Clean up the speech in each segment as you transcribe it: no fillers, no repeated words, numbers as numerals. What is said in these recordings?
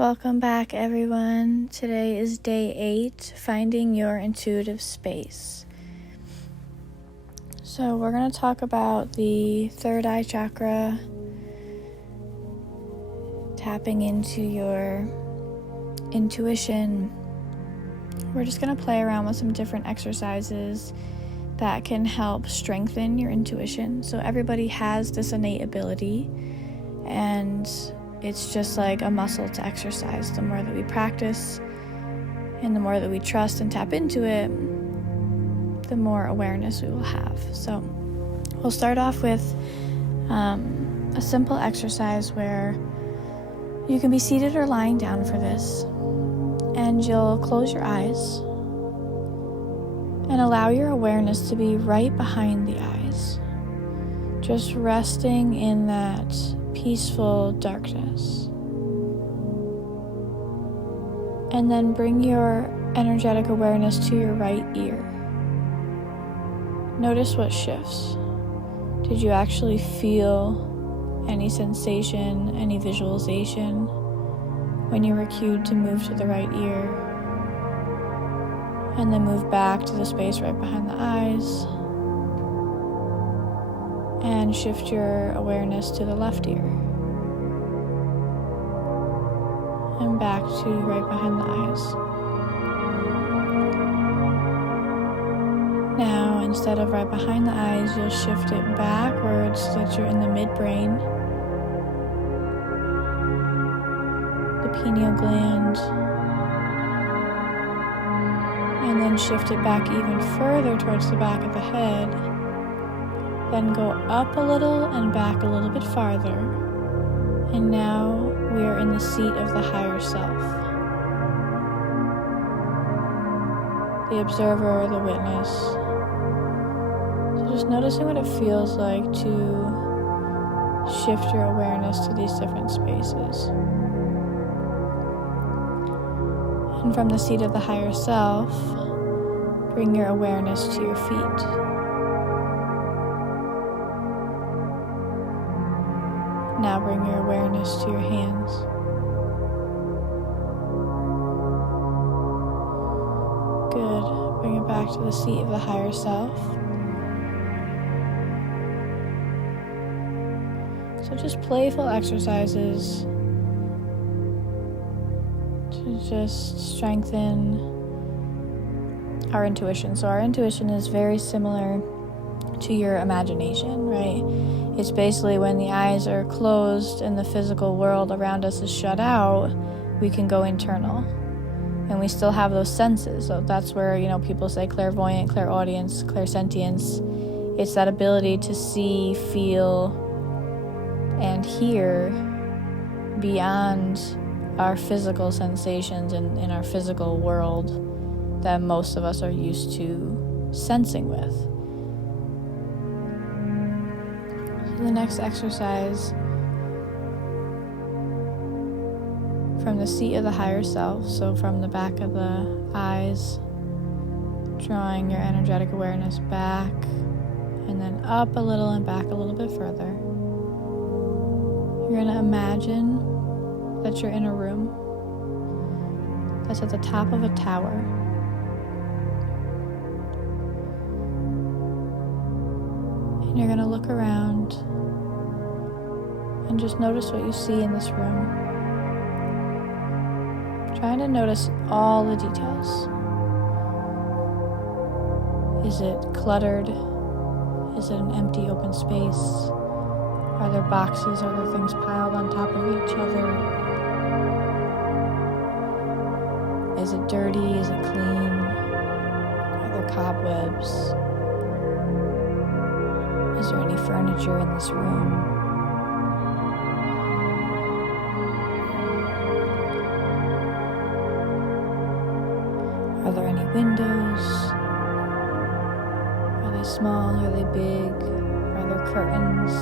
Welcome back, everyone. Today is day 8, finding your intuitive space. So we're going to talk about the third eye chakra, tapping into your intuition. We're just going to play around with some different exercises that can help strengthen your intuition. So everybody has this innate ability, and it's just like a muscle to exercise. The more that we practice and the more that we trust and tap into it, the more awareness we will have. So we'll start off with a simple exercise where you can be seated or lying down for this, and you'll close your eyes and allow your awareness to be right behind the eyes, just resting in that peaceful darkness. And then bring your energetic awareness to your right ear. Notice what shifts. Did you actually feel any sensation, any visualization when you were cued to move to the right ear? And then move back to the space right behind the eyes. And shift your awareness to the left ear. And back to right behind the eyes. Now, instead of right behind the eyes, you'll shift it backwards so that you're in the midbrain, the pineal gland, and then shift it back even further towards the back of the head. Then go up a little and back a little bit farther. And now we are in the seat of the higher self. The observer, the witness. So just noticing what it feels like to shift your awareness to these different spaces. And from the seat of the higher self, bring your awareness to your feet. Now bring your awareness to your hands. Good. Bring it back to the seat of the higher self. So just playful exercises to just strengthen our intuition. So our intuition is very similar to your imagination, right? It's basically when the eyes are closed and the physical world around us is shut out, we can go internal. And we still have those senses. So that's where, people say clairvoyant, clairaudience, clairsentience. It's that ability to see, feel, and hear beyond our physical sensations and in our physical world that most of us are used to sensing with. The next exercise, from the seat of the higher self, so from the back of the eyes, drawing your energetic awareness back, and then up a little and back a little bit further. You're going to imagine that you're in a room that's at the top of a tower. And you're going to look around and just notice what you see in this room. Trying to notice all the details. Is it cluttered? Is it an empty open space? Are there boxes? Are there things piled on top of each other? Is it dirty? Is it clean? Are there cobwebs? Is there any furniture in this room? Are there any windows? Are they small? Are they big? Are there curtains?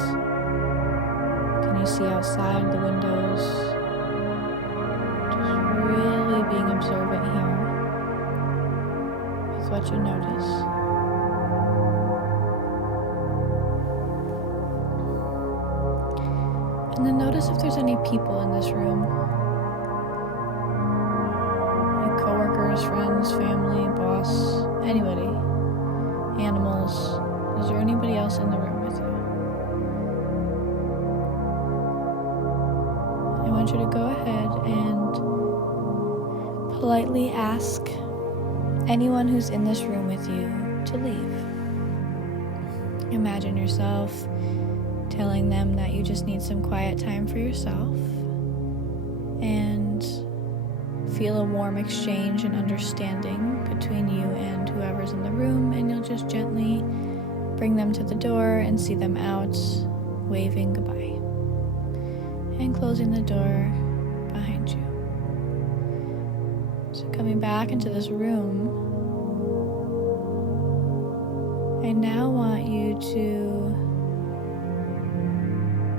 Can you see outside the windows? Just really being observant here with what you notice. And then notice if there's any people in this room. partners, friends, family, boss, anybody, animals. Is there anybody else in the room with you? I want you to go ahead and politely ask anyone who's in this room with you to leave. Imagine yourself telling them that you just need some quiet time for yourself, and feel a warm exchange and understanding between you and whoever's in the room, and you'll just gently bring them to the door and see them out, waving goodbye and closing the door behind you. So coming back into this room, I now want you to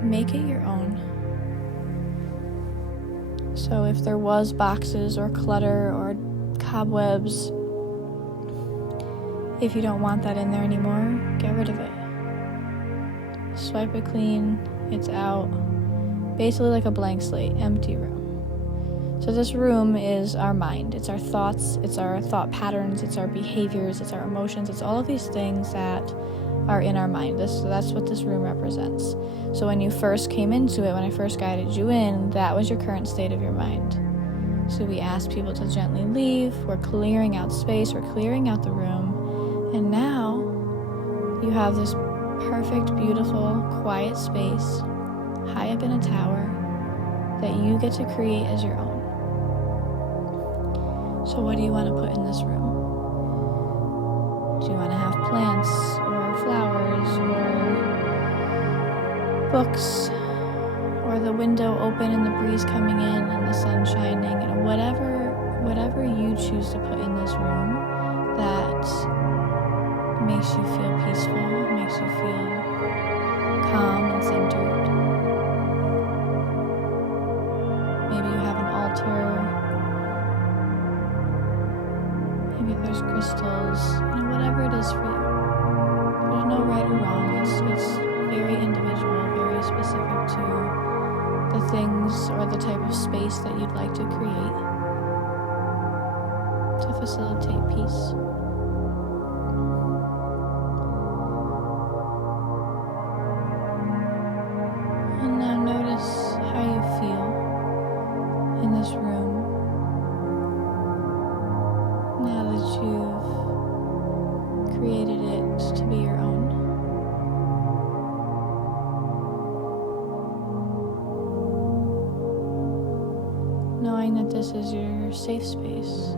make it your own. So if there was boxes or clutter or cobwebs, if you don't want that in there anymore, get rid of it. Swipe it clean, it's out. Basically like a blank slate, empty room. So this room is our mind, it's our thoughts, it's our thought patterns, it's our behaviors, it's our emotions, it's all of these things that are in our mind. That's what this room represents. So when you first came into it, when I first guided you in, that was your current state of your mind. So we asked people to gently leave, we're clearing out space, we're clearing out the room, and now you have this perfect, beautiful, quiet space high up in a tower that you get to create as your own. So what do you want to put in this room? Do you want to have plants or flowers or books or the window open and the breeze coming in and the sun shining, and whatever you choose to put in this room that makes you feel peaceful, makes you feel calm and centered. Maybe you have an altar. Maybe there's crystals, whatever it is for you. There's no right or wrong. It's very individual, very specific to the things or the type of space that you'd like to create to facilitate peace. And now notice how you feel in this room. Now that you've created it to be your own. Knowing that this is your safe space.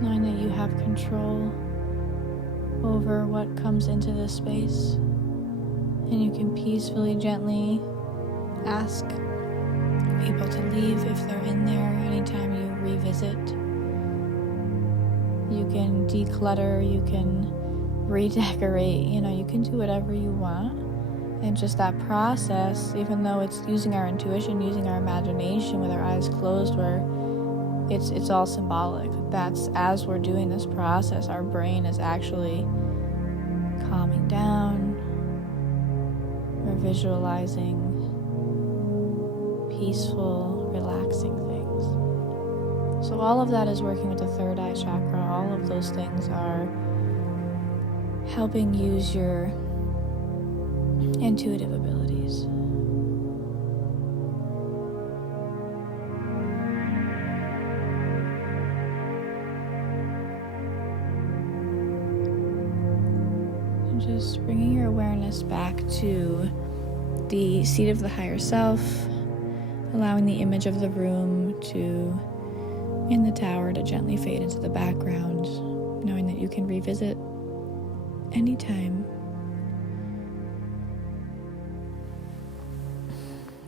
Knowing that you have control over what comes into this space. And you can peacefully, gently ask people to leave if they're in there anytime you revisit. You can declutter, you can redecorate, you can do whatever you want. And just that process, even though it's using our intuition, using our imagination with our eyes closed, where it's all symbolic. That's, as we're doing this process, our brain is actually calming down. We're visualizing peaceful, relaxing things. So all of that is working with the third eye chakra. All of those things are helping use your intuitive abilities. And just bringing your awareness back to the seat of the higher self, allowing the image of the room in the tower to gently fade into the background, knowing that you can revisit anytime.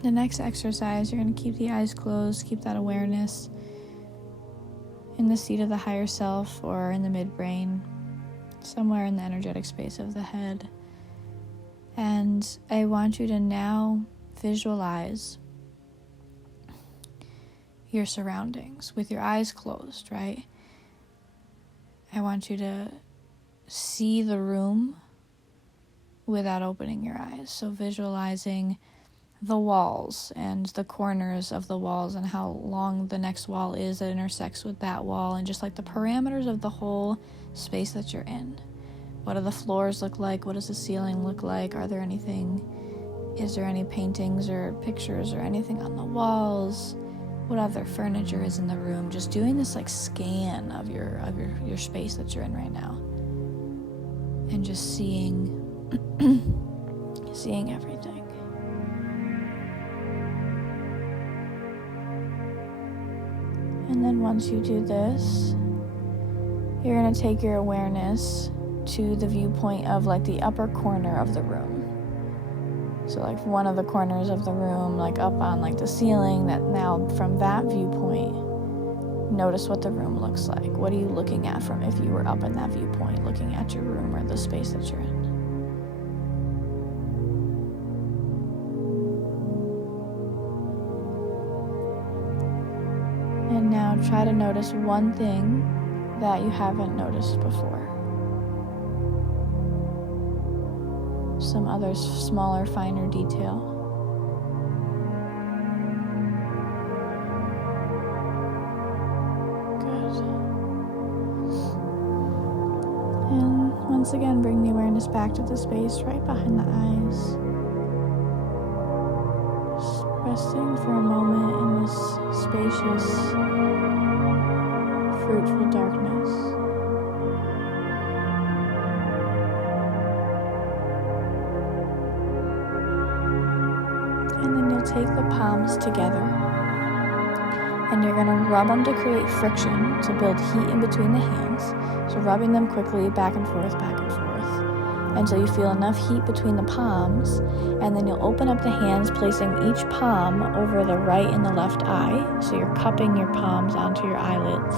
The next exercise, you're going to keep the eyes closed, keep that awareness in the seat of the higher self or in the midbrain, somewhere in the energetic space of the head. And I want you to now visualize your surroundings with your eyes closed, right? I want you to see the room without opening your eyes. So visualizing the walls and the corners of the walls and how long the next wall is that intersects with that wall, and just like the parameters of the whole space that you're in. What do the floors look like? What does the ceiling look like? Is there any paintings or pictures or anything on the walls? What other furniture is in the room? Just doing this like scan of your space that you're in right now, and just seeing everything. And then once you do this, you're going to take your awareness to the viewpoint of like the upper corner of the room. So like one of the corners of the room, like up on like the ceiling, that now from that viewpoint, notice what the room looks like. What are you looking at from if you were up in that viewpoint, looking at your room or the space that you're in? And now try to notice one thing that you haven't noticed before. Some other smaller, finer detail. Good. And once again, bring the awareness back to the space right behind the eyes. Just resting for a moment in this spacious, fruitful darkness. And then you'll take the palms together and you're going to rub them to create friction, to build heat in between the hands. So rubbing them quickly back and forth, until you feel enough heat between the palms. And then you'll open up the hands, placing each palm over the right and the left eye. So you're cupping your palms onto your eyelids.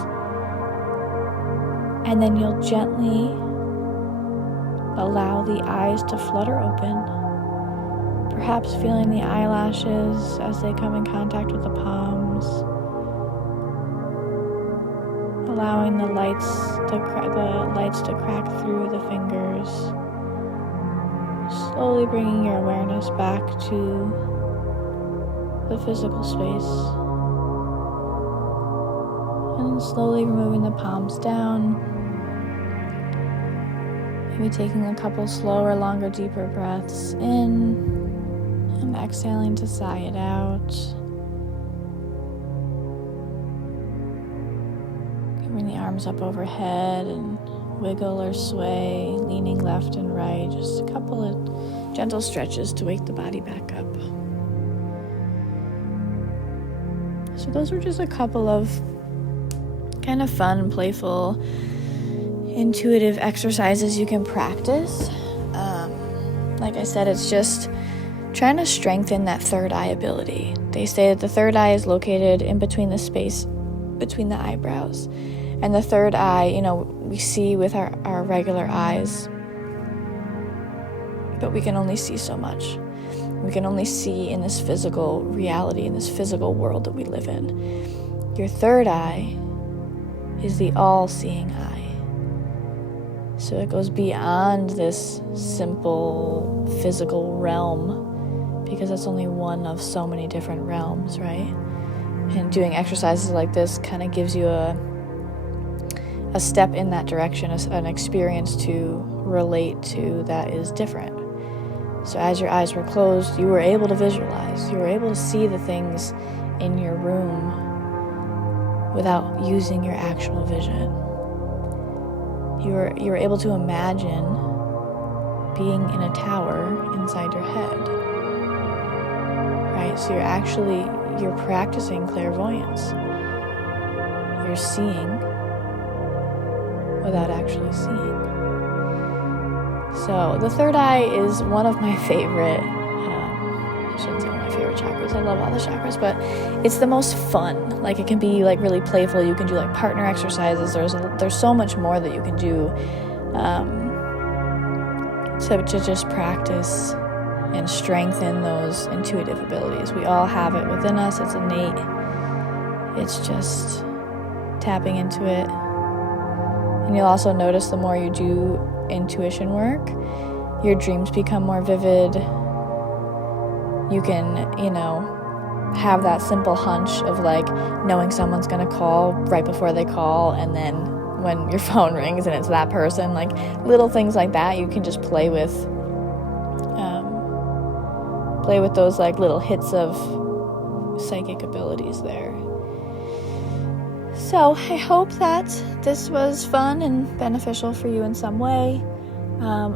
And then you'll gently allow the eyes to flutter open, perhaps feeling the eyelashes as they come in contact with the palms, allowing the lights to crack through the fingers, slowly bringing your awareness back to the physical space, and slowly removing the palms down, maybe taking a couple slower, longer, deeper breaths in, and exhaling to sigh it out. Bring the arms up overhead and wiggle or sway, leaning left and right. Just a couple of gentle stretches to wake the body back up. So those were just a couple of kind of fun, playful, intuitive exercises you can practice. Like I said, it's just trying to strengthen that third eye ability. They say that the third eye is located in between the space between the eyebrows. And the third eye, we see with our regular eyes, but we can only see so much. We can only see in this physical reality, in this physical world that we live in. Your third eye is the all-seeing eye. So it goes beyond this simple physical realm, because it's only one of so many different realms, right? And doing exercises like this kind of gives you a step in that direction, an experience to relate to that is different. So as your eyes were closed, you were able to visualize. You were able to see the things in your room without using your actual vision. You were able to imagine being in a tower inside your head. Right? So you're practicing clairvoyance. You're seeing without actually seeing. So the third eye is one of my favorite, I shouldn't say one of my favorite chakras, I love all the chakras, but it's the most fun. Like, it can be like really playful. You can do like partner exercises. There's so much more that you can do to just practice and strengthen those intuitive abilities. We all have it within us. It's innate. It's just tapping into it. And you'll also notice the more you do intuition work, your dreams become more vivid. you can, have that simple hunch of like knowing someone's gonna call right before they call, and then when your phone rings and it's that person, like little things like that, you can just play with those like little hits of psychic abilities there. So I hope that this was fun and beneficial for you in some way.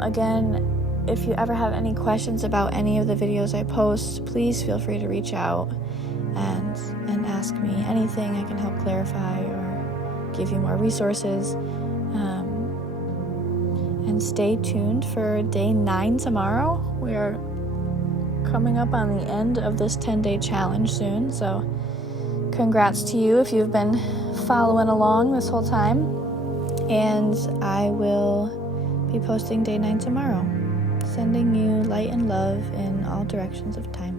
Again, if you ever have any questions about any of the videos I post, please feel free to reach out and ask me anything. I can help clarify or give you more resources. And stay tuned for day 9 tomorrow. We are coming up on the end of this 10-day challenge soon, so congrats to you if you've been following along this whole time. And I will be posting day 9 tomorrow, sending you light and love in all directions of time.